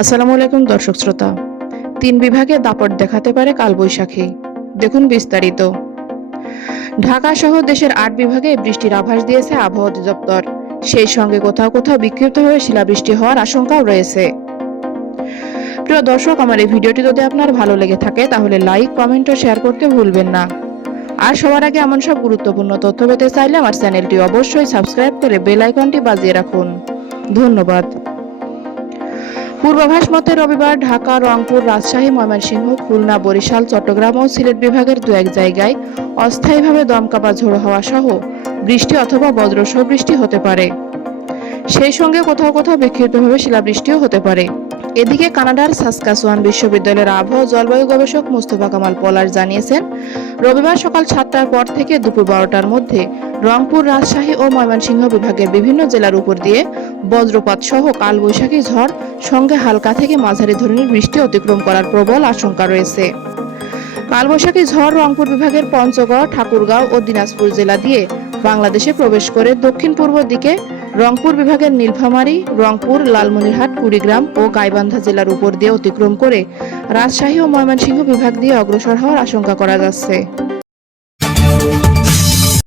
আসসালামু আলাইকুম দর্শক শ্রোতা। ৩ বিভাগে দাপট দেখাতে পারে কালবৈশাখী। দেখুন বিস্তারিত। ঢাকা সহ দেশের ৮ বিভাগে বৃষ্টির আভাস দিয়েছে আবহাওয়া অধিদপ্তর। সেই সঙ্গে কোথাও কোথাও বিক্ষিপ্ত হয়ে শিলাবৃষ্টি হওয়ার আশঙ্কাও রয়েছে। প্রিয় দর্শক, আমার এই ভিডিওটি যদি আপনার ভালো লেগে থাকে তাহলে লাইক, কমেন্ট ও শেয়ার করতে ভুলবেন না। আর সবার আগে এমন সব গুরুত্বপূর্ণ তথ্য পেতে চাইলে আমার চ্যানেলটি অবশ্যই সাবস্ক্রাইব করে বেল আইকনটি বাজিয়ে রাখুন। ধন্যবাদ। পূর্বাভাস মতে রবিবার ঢাকা, রংপুর, রাজশাহী, ময়মনসিংহ, খুলনা, বরিশাল, চট্টগ্রাম ও সিলেট বিভাগের দু এক জায়গায় অস্থায়ীভাবে দমকা বা ঝোড়ো হাওয়া সহ বৃষ্টি অথবা বজ্রসহ বৃষ্টি হতে পারে। সেই সঙ্গে কোথাও কোথাও বিক্ষিপ্তভাবে শিলাবৃষ্টিও হতে পারে। এদিকে কানাডার সাসকাচুয়ান বিশ্ববিদ্যালয়ের আবহাওয়া জলবায়ু গবেষক মোস্তফা কামাল পলাশ জানিয়েছেন, রবিবার সকাল ৭টার পর থেকে দুপুর ১২টার মধ্যে রংপুর, রাজশাহী ও ময়মনসিংহ বিভাগের বিভিন্ন জেলার উপর দিয়ে বজ্রপাত সহ কালবৈশাখী ঝড় সঙ্গে হালকা থেকে মাঝারি ধরনের বৃষ্টি অতিক্রম করার প্রবল আশঙ্কা রয়েছে। কালবৈশাখী ঝড় রংপুর বিভাগের পঞ্চগড়, ঠাকুরগাঁও ও দিনাজপুর জেলা দিয়ে বাংলাদেশে প্রবেশ করে দক্ষিণ পূর্ব দিকে রংপুর বিভাগের নীলফামারী, রংপুর, লালমনিরহাট, কুড়িগ্রাম ও গাইবান্ধা জেলার উপর দিয়ে অতিক্রম করে রাজশাহী ও ময়মনসিংহ বিভাগ দিয়ে অগ্রসর হওয়ার আশঙ্কা করা যাচ্ছে।